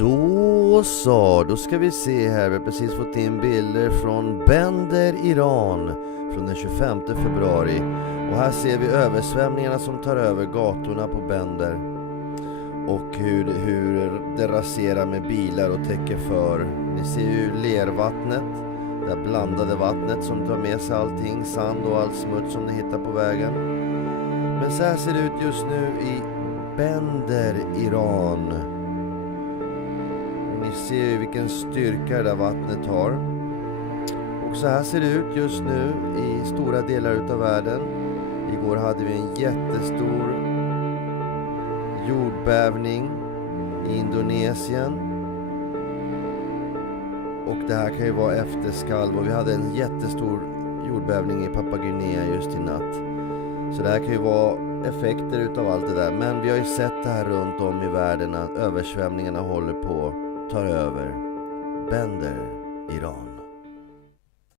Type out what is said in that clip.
Då så, då ska vi se här. Vi har precis fått in bilder från Bender, Iran från den 25 februari. Och här ser vi översvämningarna som tar över gatorna på Bender. Och hur det raserar med bilar och täcker för. Ni ser ju lervattnet, det blandade vattnet som drar med sig allting, sand och all smuts som ni hittar på vägen. Men så här ser det ut just nu i Bender, Iran. Ni ser ju vilken styrka det där vattnet har. Och så här ser det ut just nu i stora delar utav världen. Igår hade vi en jättestor jordbävning i Indonesien. Och det här kan ju vara efterskalv. Och vi hade en jättestor jordbävning i Papua Guinea just i natt. Så det här kan ju vara effekter utav allt det där. Men vi har ju sett det här runt om i världen att översvämningarna håller på tar över. Bender.